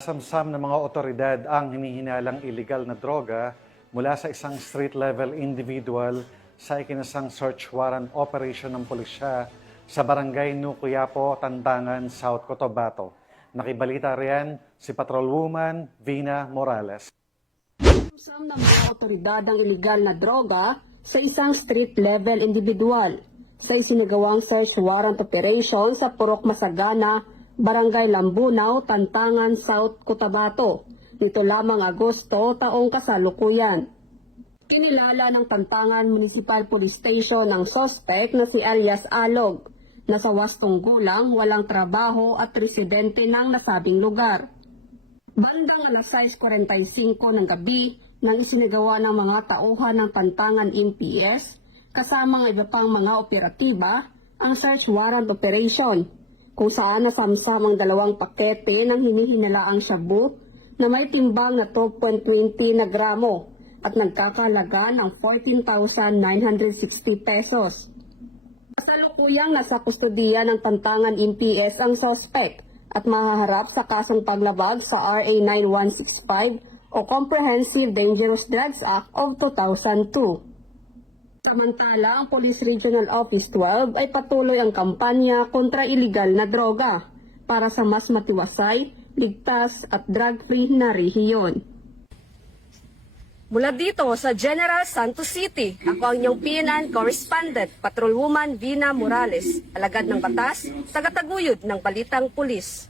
Samsam ng mga otoridad ang hinihinalang illegal na droga mula sa isang street-level individual sa ikinasang search warrant operation ng pulisya sa Barangay Nucuyapo, Tandangan, South Cotabato. Nakibalita riyan si Patrolwoman Vina Morales. Samsam ng mga otoridad ang illegal na droga sa isang street-level individual sa isinagawang search warrant operation sa Purok Masagana, Barangay Lambunaw, Tantangan, South Cotabato, nito lamang Agosto taong kasalukuyan. Kinilala ng Tantangan Municipal Police Station ang suspect na si alias Alog, na sa wastong gulang, walang trabaho at residente ng nasabing lugar. Bandang alas 6:45 ng gabi nang isinagawa ng mga tauhan ng Tantangan MPS kasama ng iba pang mga operatiba ang search warrant operation, kung saan nasamsam ang 2 pakete ng hinihinalaang shabu na may timbang na 12.20 na gramo at nagkakalaga ng 14,960 pesos. Kasalukuyang nasa kustodiya ng Tantangan MPS ang suspect at mahaharap sa kasong paglabag sa RA 9165 o Comprehensive Dangerous Drugs Act of 2002. Samantala, ang Police Regional Office 12 ay patuloy ang kampanya kontra iligal na droga para sa mas matiwasay, ligtas at drug-free na rehiyon. Mula dito sa General Santos City, ako ang inyong PNN Correspondent, Patrolwoman Vina Morales, alagad ng batas, tagataguyod ng Balitang Pulis.